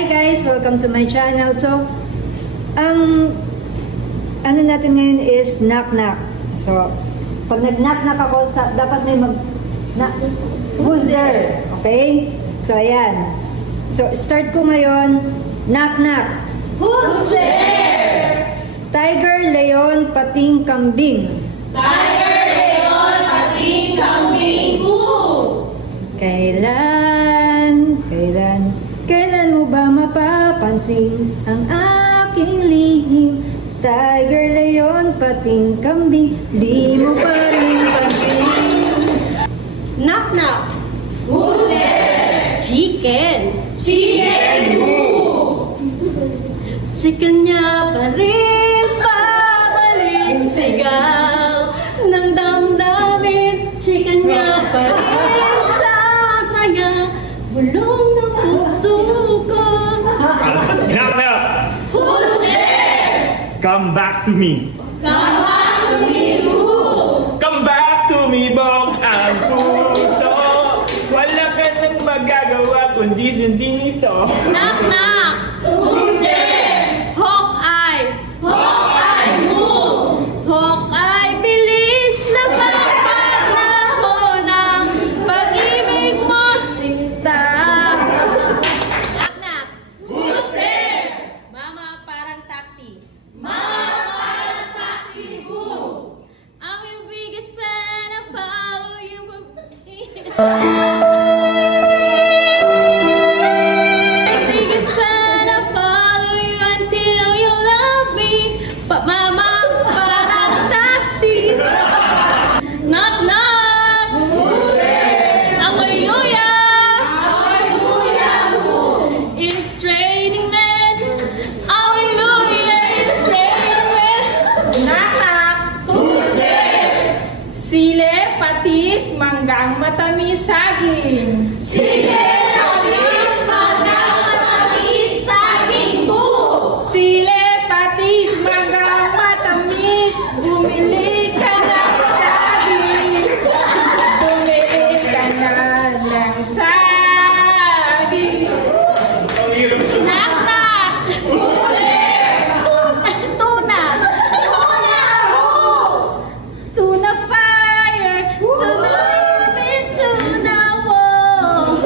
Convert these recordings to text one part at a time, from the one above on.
Hi guys! Welcome to my channel. So, ang ano natin ngayon is knock-knock. So, pag nag-knock-knock ako, dapat may who's there? Okay? So, ayan. So, start ko ngayon. Knock-knock. Who's there? Tiger, leon, pating, kambing. Tiger, leon, pating, kambing. Who? Kailan mo ba mapapansin ang aking lihim? Tiger, leon, pating, kambing, di mo pa rin pansin. Knock knock. Who's there? Chicken. Chicken who? Chicken niya pa rin babalik sigaw ng damdamin. Chicken niya pa rin sasaya bulong ng puso ko. Knock knock! Who's there? Come back to me! Come back to me who? Come back to me, bong ang puso! Wala ka nang magagawa kundi sundin ito. Knock knock. Who's there? Hawkeye. Hawkeye who? Hawkeye, bilis na panahon ng pag-ibig mo, sinta. Knock knock. Who's there? Mama, parang taxi. Mama, parang taxi who? I'm your biggest fan, I follow you from My biggest fan, I follow you until you love me. But mama, parang taxi. Knock knock. Who's there? Hallelujah. Hallelujah who? It's raining men. Hallelujah. It's raining men. Knock knock. Who's there? Sile, patis, manggang, matamis, saging. Sige, alis, magkakatamis, saging who? Sile, patis, manggang, matamis, bumili ka ng saging. Bumili ka na ng saging. Knock knock. Who's there? Tuna. Tuna fire. Tuna living, tuna wall.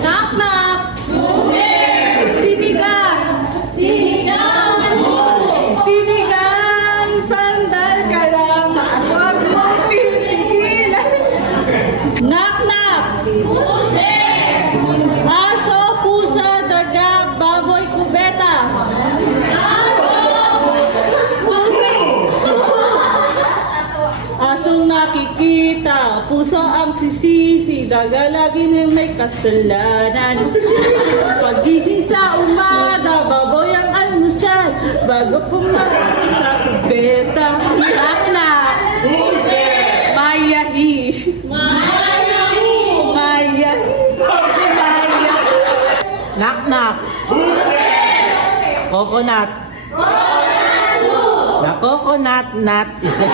Knock knock. Who's there? Sinigang. Sinigang who? Sinigang, sandal ka lang at huwag mong pipigilan. Knock knock. Who's there? Aso, pusa, daga, baboy, kubeta. Asong nakikita, puso ang sisisi, daga lagi nang may kasalanan. Pagising sa umaga, baboy ang almusal, bago pumasok sa kubeta. Knock knock. Who's there? Mayahi. Maya who? Mayahi. Knock knock. Who's there? Coconut. Coconut who? The coconut nut is the